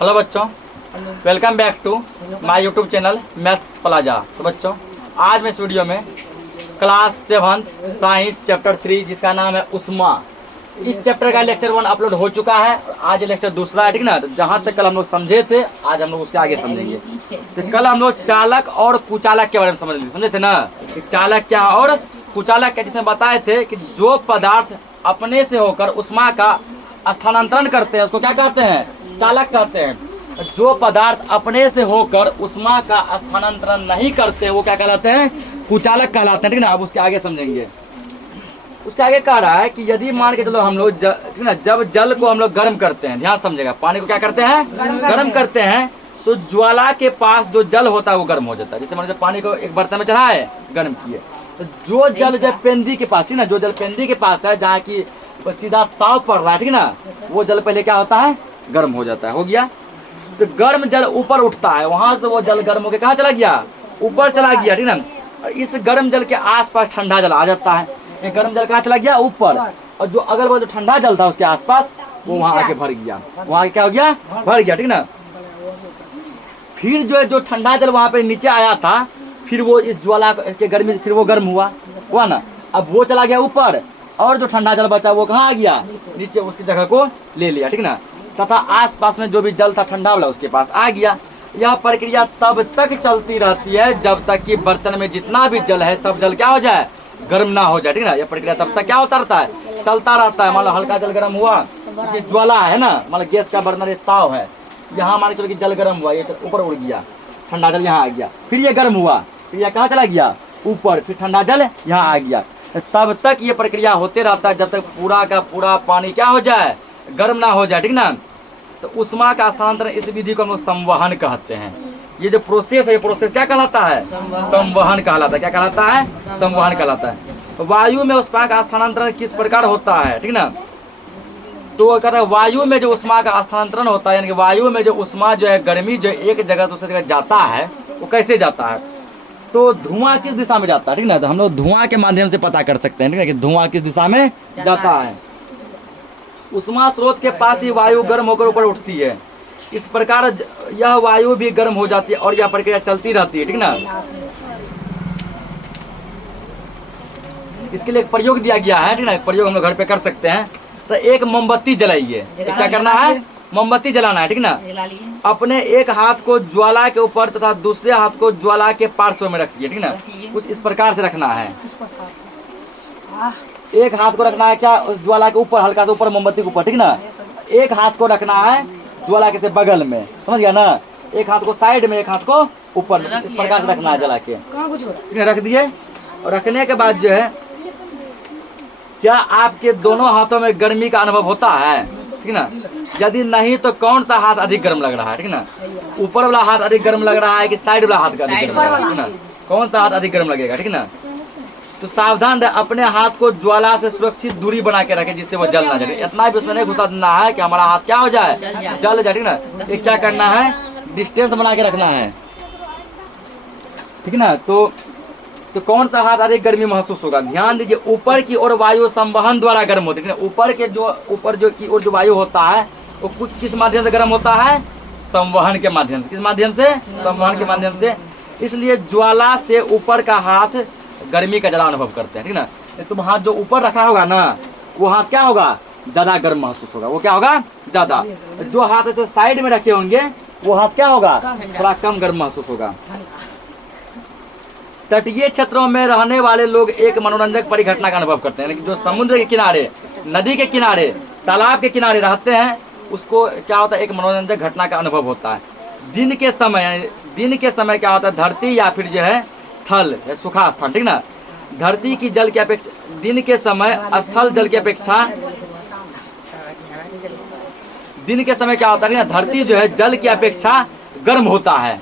Hello बच्चों, welcome back to my YouTube channel Maths Plaza. तो बच्चों, आज मैं इस वीडियो में क्लास 7 साइंस चैप्टर 3 जिसका नाम है उष्मा, इस चैप्टर का लेक्चर 1 अपलोड हो चुका है और आज ये लेक्चर दूसरा है, ठीक ना। तो जहाँ तक कल हम लोग समझे थे आज हम लोग उसके आगे समझेंगे। तो कल हम लोग चालक और कुचालक के बारे में समझे थे ना, कि चालक क्या और कुचालक क्या, जिसमें बताए थे कि जो पदार्थ अपने से होकर उष्मा का स्थानांतरण करते हैं उसको क्या कहते हैं, चालक कहते हैं। जो पदार्थ अपने से होकर उष्मा का स्थानांतरण नहीं करते वो क्या कहलाते हैं, कुचालक कहलाते हैं, ठीक ना। अब उसके आगे समझेंगे। उसके आगे कह रहा है कि यदि मान के चलो हम लोग ठीक ना, जब जल को हम लोग गर्म करते हैं, ध्यान समझेगा, पानी को क्या करते हैं, गर्म करते हैं, तो ज्वाला के पास जो जल होता है वो गर्म हो जाता है। जैसे मान लीजिए पानी को एक बर्तन में चढ़ाए, गर्म किए, तो जो जल जब पेंदी के पास, ठीक ना, जो जल पेंदी के पास है जहाँ की सीधा ताव पड़ रहा है, ठीक ना, वो जल पहले क्या होता है, गर्म हो जाता है। हो गया। तो गर्म जल ऊपर उठता है, वहां से वो जल गर्म होकर कहाँ चला गया, ऊपर चला गया, ठीक ना। इस गर्म जल के आसपास ठंडा जल आ जाता है। ये गर्म जल कहाँ चला गया, ऊपर, और जो अगल बगल जो ठंडा जल था उसके आसपास वो वहां आके भर गया, वहां क्या हो गया, भर गया, ठीक ना। फिर जो ठंडा जल वहां पे नीचे आया था, फिर वो इस ज्वाला के गर्मी से फिर वो गर्म हुआ ना। अब वो चला गया ऊपर और जो ठंडा जल बचा वो कहाँ आ गया, नीचे, उसकी जगह को ले लिया, ठीक ना। तथा आसपास में जो भी जल था ठंडा वाला उसके पास आ गया। यह प्रक्रिया तब तक चलती रहती है जब तक कि बर्तन में जितना भी जल है सब जल क्या हो जाए, गर्म ना हो जाए, ठीक ना। यह प्रक्रिया तब तक क्या होता रहता है, चलता रहता है। मान लो हल्का जल गर्म हुआ, इसे ज्वाला है ना, मान लो गैस का बर्नर ये ताव है, यहाँ मान के चलो कि जल गर्म हुआ, ये ऊपर उड़ गया, ठंडा जल यहाँ आ गया, फिर ये गर्म हुआ, फिर यह कहाँ चला गया, ऊपर, फिर ठंडा जल यहाँ आ गया। तब तक ये प्रक्रिया होते रहता है जब तक पूरा का पूरा पानी क्या हो जाए, गर्म ना हो जाए, ठीक ना। तो उष्मा का स्थानांतरण, इस विधि को हम लोग संवहन कहते हैं। ये जो प्रोसेस है, ये प्रोसेस क्या कहलाता है, संवहन कहलाता है। क्या कहलाता है, संवहन कहलाता है। वायु में उष्मा का स्थानांतरण किस प्रकार होता है, ठीक ना। तो कहता है वायु में जो उष्मा का स्थानांतरण होता है, यानी कि वायु में जो उष्मा जो है, गर्मी जो एक जगह दूसरी जगह जाता है, वो कैसे जाता है, तो धुआं किस दिशा में जाता है, ठीक ना। तो हम लोग धुआं के माध्यम से पता कर सकते हैं, ठीक है, कि धुआं किस दिशा में जाता है। उष्मा स्रोत के पास ही वायु गर्म होकर ऊपर उठती है। इस प्रकार यह वायु भी गर्म हो जाती है और यह प्रक्रिया चलती रहती है, ठीक ना। इसके लिए एक प्रयोग दिया गया है, ठीक ना। एक प्रयोग हम लोग घर पे कर सकते हैं। तो एक मोमबत्ती जलाइए, क्या करना है, मोमबत्ती जलाना है, ठीक ना। अपने एक हाथ को ज्वाला के ऊपर तथा दूसरे हाथ को ज्वाला के पार्श्व में रखिए, ठीक ना। कुछ इस प्रकार से रखना है। एक हाथ को रखना है क्या, ज्वाला के ऊपर, हल्का से ऊपर, मोमबत्ती के ऊपर, ठीक ना। एक हाथ को रखना है ज्वाला के से बगल में, समझ गया ना। एक हाथ को साइड में, एक हाथ को ऊपर, इस प्रकार से रखना है जला के, ठीक है। रख दिए, और रखने के बाद जो है, क्या आपके दोनों हाथों में गर्मी का अनुभव होता है, ठीक ना। यदि नहीं तो कौन सा हाथ अधिक गर्म लग रहा है, ठीक ना। ऊपर वाला हाथ अधिक गर्म लग रहा है कि साइड वाला हाथ अधिक गर्म लग रहा है, ठीक ना। कौन सा हाथ अधिक गर्म लगेगा, ठीक ना। तो सावधान रहे, अपने हाथ को ज्वाला से सुरक्षित दूरी बना के रखें जिससे वो जल ना जाए। इतना भी उसमें नहीं घुसा देना है कि हमारा हाथ क्या हो जाए, जल जाए, ठीक ना। ये क्या करना है, डिस्टेंस बना के रखना है, ठीक ना। तो कौन सा हाथ अधिक गर्मी महसूस होगा, ध्यान दीजिए। ऊपर की ओर वायु संवहन द्वारा गर्म होती है, ऊपर की ओर जो वायु होता है वो कुछ किस माध्यम से गर्म होता है, संवहन के माध्यम से। किस माध्यम से, संवहन के माध्यम से। इसलिए ज्वाला से ऊपर का हाथ गर्मी का ज्यादा अनुभव करते हैं, ठीक ना। तुम हाथ जो ऊपर रखा होगा ना, वो हाथ क्या होगा, ज्यादा गर्म महसूस होगा, वो क्या होगा, ज्यादा। जो हाथ ऐसे साइड में रखे होंगे वो हाथ क्या होगा, थोड़ा कम गर्म महसूस होगा। तटीय क्षेत्रों में रहने वाले लोग एक मनोरंजक परिघटना का अनुभव करते हैं। जो समुद्र के किनारे, नदी के किनारे, तालाब के किनारे रहते हैं, उसको क्या होता है, एक मनोरंजक घटना का अनुभव होता है। दिन के समय क्या होता है, धरती या फिर जो है थल या सूखा स्थान, ठीक ना। धरती की जल की अपेक्षा, दिन के समय स्थल जल की अपेक्षा, दिन के समय क्या होता है ना, धरती जो है जल की अपेक्षा गर्म होता है।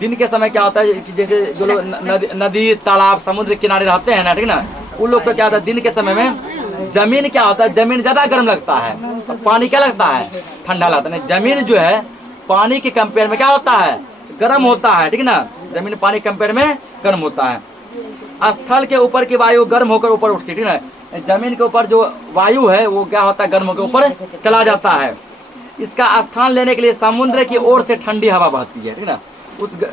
दिन के समय क्या होता है कि जैसे जो लोग नदी तालाब समुद्र किनारे रहते हैं ना, ठीक ना, उन लोग को क्या होता है, दिन के समय में जमीन क्या होता है, जमीन ज्यादा गर्म लगता है, पानी क्या लगता है, ठंडा लगता है। जमीन जो है पानी के कंपेयर में क्या होता है, गर्म होता है, ठीक ना। जमीन पानी कंपेयर में गर्म होता है। स्थल के ऊपर की वायु गर्म होकर ऊपर उठती है, ठीक ना। जमीन के ऊपर जो वायु है वो क्या होता है, गर्म होकर ऊपर चला जाता है। इसका स्थान लेने के लिए समुद्र की ओर से ठंडी हवा बहती है, ठीक है ना।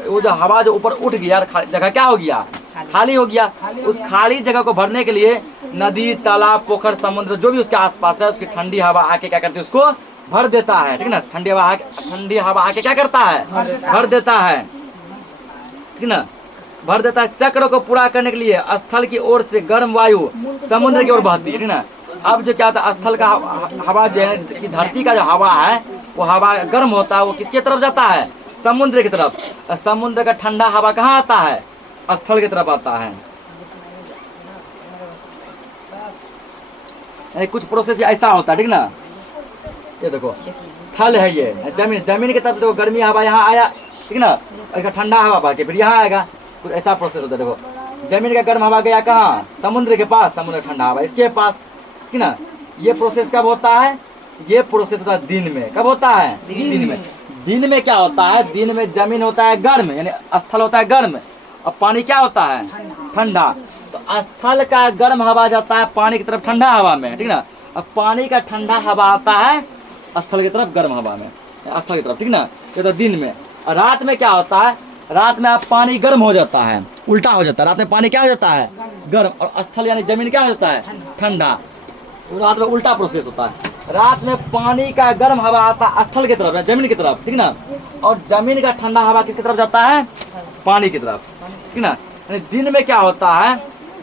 वो जो हवा जो ऊपर उठ गया, जगह क्या हो गया, खाली हो गया। उस खाली जगह को भरने के लिए नदी, तालाब, पोखर, समुद्र जो भी उसके आसपास है, उसकी ठंडी हवा आके क्या करती है, उसको भर देता है, ठीक है ना। ठंडी हवा आके क्या करता है, भर देता है, ठीक है ना, भर देता है। चक्र को पूरा करने के लिए स्थल की ओर से गर्म वायु समुद्र की ओर बहती है, ठीक है ना। अब जो क्या होता है, स्थल का हवा जो है कि धरती का जो हवा है वो हवा गर्म होता है, वो किसके तरफ जाता है, समुद्र की तरफ। समुद्र का ठंडा हवा कहाँ आता है, स्थल की तरफ आता है। कुछ प्रोसेस ऐसा होता है, ठीक ना। ये देखो थल है, ये जमीन की तरफ देखो, गर्मी हवा यहाँ आया, ठीक ना, इसका ठंडा हवा बह के फिर यहाँ आएगा। कुछ ऐसा प्रोसेस होता है। देखो जमीन का गर्म हवा गया कहाँ, समुद्र के पास, समुद्र ठंडा हवा इसके पास, ठीक ना। ये प्रोसेस कब होता है, ये प्रोसेस होता है दिन में। कब होता है, दिन में। दिन में क्या होता है, दिन में जमीन होता है गर्म, यानी स्थल होता है गर्म, और पानी क्या होता है, ठंडा। तो स्थल का गर्म हवा जाता है पानी की तरफ ठंडा हवा में, ठीक ना। अब पानी का ठंडा हवा आता है स्थल की तरफ गर्म हवा में, स्थल की तरफ, ठीक ना। ये तो दिन में। और रात में क्या होता है, रात में आप पानी गर्म हो जाता है, उल्टा हो जाता है। रात में पानी क्या हो जाता है, गर्म, और स्थल यानी जमीन क्या हो जाता है, ठंडा। तो रात में उल्टा प्रोसेस होता है। रात में पानी का गर्म हवा आता है स्थल की तरफ, जमीन की तरफ, ठीक ना। और जमीन का ठंडा हवा किसकी तरफ जाता है, पानी की तरफ, ठीक ना। यानी दिन में क्या होता है,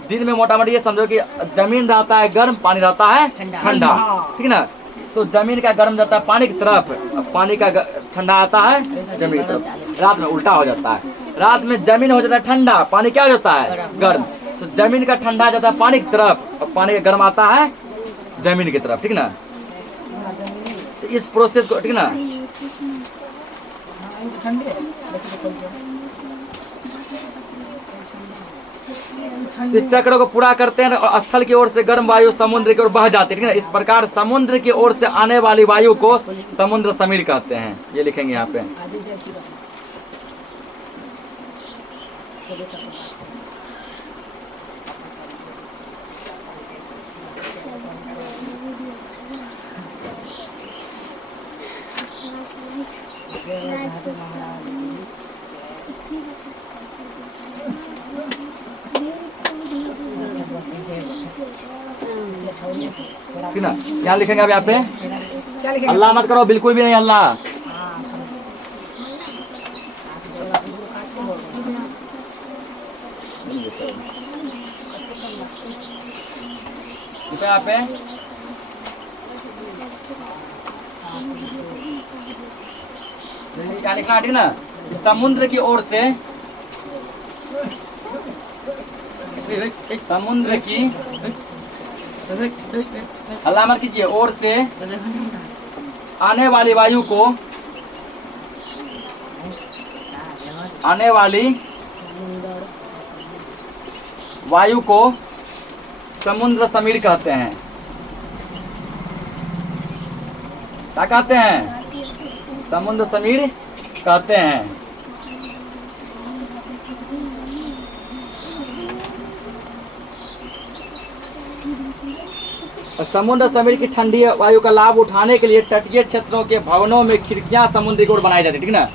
दिन में मोटा मोटी ये समझो कि जमीन रहता है गर्म, पानी रहता है ठंडा, ठीक ना। तो जमीन का गर्म जाता है पानी की तरफ, पानी का ठंडा आता है जमीन की तरफ। रात में उल्टा हो जाता है, रात में जमीन हो जाता है ठंडा, पानी क्या हो जाता है, गर्म। तो जमीन का ठंडा जाता है पानी की तरफ, और पानी का गर्म आता है जमीन की तरफ, ठीक ना। तो इस प्रोसेस को, ठीक ना, इस चक्र को पूरा करते हैं और स्थल की ओर से गर्म वायु समुद्र की ओर बह जाती है, ठीक है ना। इस प्रकार समुद्र की ओर से आने वाली वायु को समुद्र समीर कहते हैं। ये लिखेंगे यहाँ पे। ठीक ना, यहाँ लिखेंगे अब यहाँ पे अल्लाह मत करो, बिल्कुल भी नहीं अल्लाह। यहाँ पे क्या लिखना, ठीक ना, समुद्र की ओर से, समुद्र की, अल्लाह मत कीजिए, ओर से आने वाली वायु को, आने वाली वायु को समुद्र समीर कहते हैं। क्या कहते हैं, समुद्र समीर कहते हैं। समुद्र समीर की ठंडी वायु का लाभ उठाने के लिए तटीय क्षेत्रों के भवनों में खिड़कियां समुद्र की ओर बनाई जाती है, ठीक ना।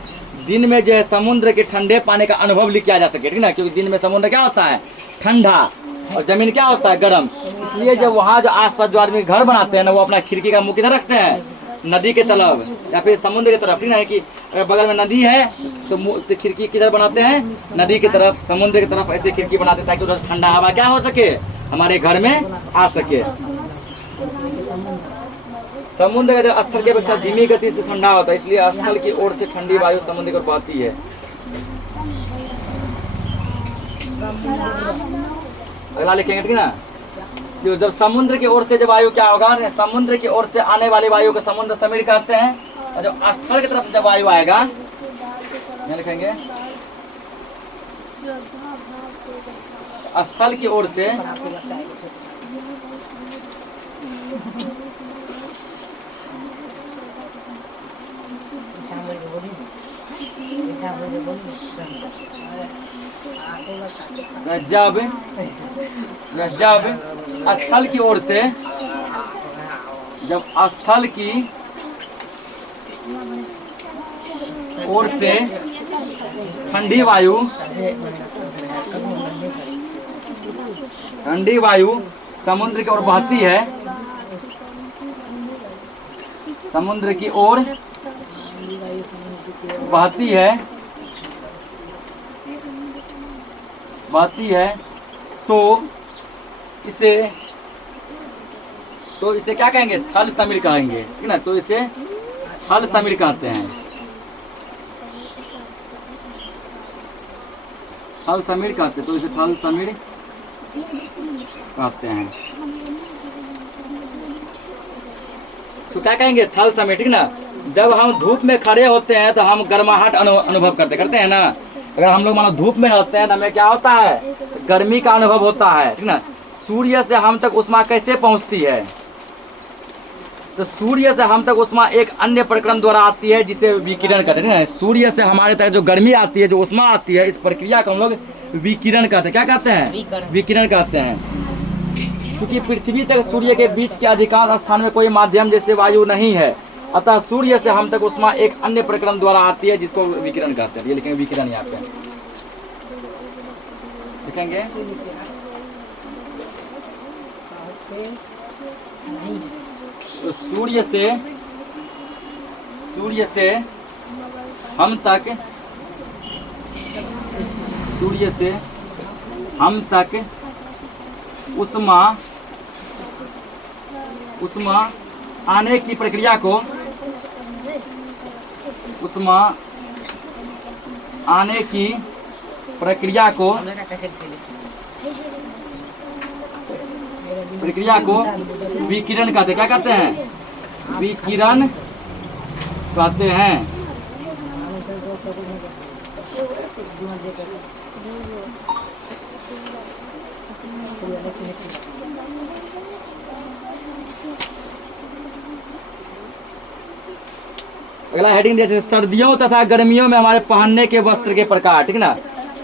दिन में जो है समुद्र के ठंडे पानी का अनुभव किया जा सके, ठीक ना, क्योंकि दिन में समुद्र क्या होता है, ठंडा, और जमीन क्या होता है, गर्म। इसलिए जब वहाँ जो आसपास जो आदमी घर बनाते हैं ना, वो अपना खिड़की का मुंह किधर रखते हैं, नदी के तरफ या फिर समुद्र की तरफ, ठीक ना। कि अगर बगल में नदी है तो खिड़की किधर बनाते हैं, नदी की तरफ, समुद्र की तरफ ऐसे खिड़की बनाते हैं ताकि उधर ठंडा हवा क्या हो सके, हमारे घर में आ सके। समुद्र का जल स्थल के अपेक्षा धीमी गति से ठंडा होता है, इसलिए स्थल की ओर से ठंडी वायु समुद्र की ओर बहती है। अगला लिखेंगे, ठीक ना। जो जब समुद्र की ओर से जब वायु क्या होगा, समुद्र की ओर से आने वाली वायु को समुद्र समीर कहते हैं। और जब स्थल की तरफ से जब वायु आएगा, यहाँ लिखेंगे स्थल की ओर से, जब स्थल की ओर से, जब स्थल की ओर से ठंडी वायु समुद्र की ओर बहती है, समुद्र की ओर बहती है तो इसे क्या कहेंगे? थल समीर कहेंगे, ठीक ना। तो इसे थल समीर कहते हैं, थल समीर कहते हैं। तो इसे थल समीर कहते हैं। तो क्या कहेंगे? थल समीर, ठीक ना। जब हम धूप में खड़े होते हैं तो हम गर्माहट अनुभव करते हैं ना। अगर हम लोग मानो धूप में रहते हैं तो हमें क्या होता है? गर्मी का अनुभव होता है, ठीक ना। सूर्य से हम तक उष्मा कैसे पहुंचती है? तो सूर्य से हम तक उष्मा एक अन्य प्रक्रम द्वारा आती है जिसे विकिरण कहते हैं। सूर्य से हमारे तक जो गर्मी आती है, जो उष्मा आती है, इस प्रक्रिया को हम लोग विकिरण कहते हैं। क्या कहते हैं? विकिरण कहते हैं। क्योंकि पृथ्वी तक सूर्य के बीच के अधिकांश स्थान में कोई माध्यम जैसे वायु नहीं है, अतः सूर्य से हम तक उष्मा एक अन्य प्रक्रम द्वारा आती है जिसको विकिरण कहते हैं। ये लिखेंगे विकिरण, यहाँ पे लिखेंगे। तो सूर्य से हम तक उष्मा आने की प्रक्रिया को विकिरण कहते हैं। क्या कहते हैं? विकिरण कहते हैं। अगला हेडिंग दिया सर्दियों तथा गर्मियों में हमारे पहनने के वस्त्र के प्रकार, ठीक ना।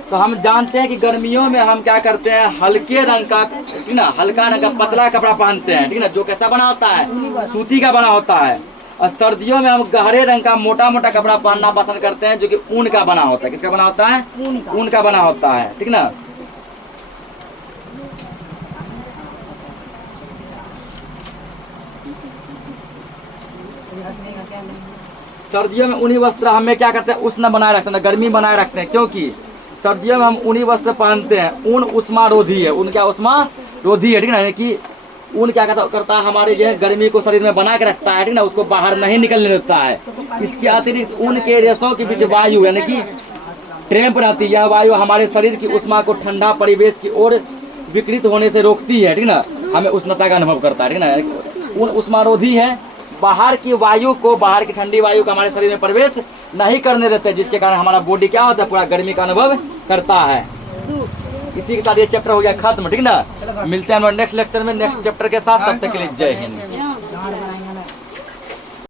तो हम जानते हैं कि गर्मियों में हम क्या करते हैं? हल्के रंग का, ठीक ना, हल्का रंग का पतला कपड़ा पहनते हैं, ठीक ना, जो कैसा बना होता है? सूती का बना होता है। और सर्दियों में हम गहरे रंग का मोटा मोटा कपड़ा पहनना पसंद करते हैं जो कि ऊन का बना होता है। किसका बना होता है? ऊन का बना होता है, ठीक ना। सर्दियों में ऊनी वस्त्र हमें क्या करते हैं? उष्ण बनाए रखते हैं, गर्मी बनाए रखते हैं। क्योंकि सर्दियों में हम ऊनी वस्त्र पहनते हैं। ऊन उष्मा रोधी है, ऊन क्या उष्मा रोधी है, ठीक ना। कि ऊन क्या करता है? हमारे जो है गर्मी को शरीर में बना के रखता है, ठीक ना, उसको बाहर नहीं निकलने देता है। इसके अतिरिक्त ऊन के रेशों के बीच वायु यानी कि टेम्प रहती है। यह वायु हमारे शरीर की उष्मा को ठंडा परिवेश की ओर विकृत होने से रोकती है, ठीक ना। हमें उष्णता का अनुभव करता है, ठीक ना। ऊन उष्मा रोधी है, बाहर की वायु को, बाहर की ठंडी वायु को हमारे शरीर में प्रवेश नहीं करने देते, जिसके कारण हमारा बॉडी क्या होता है? पूरा गर्मी का अनुभव करता है। इसी के साथ ये चैप्टर हो गया खत्म, ठीक ना। मिलते हैं नेक्स्ट लेक्चर में नेक्स्ट चैप्टर के साथ। तब तक के लिए जय हिंद।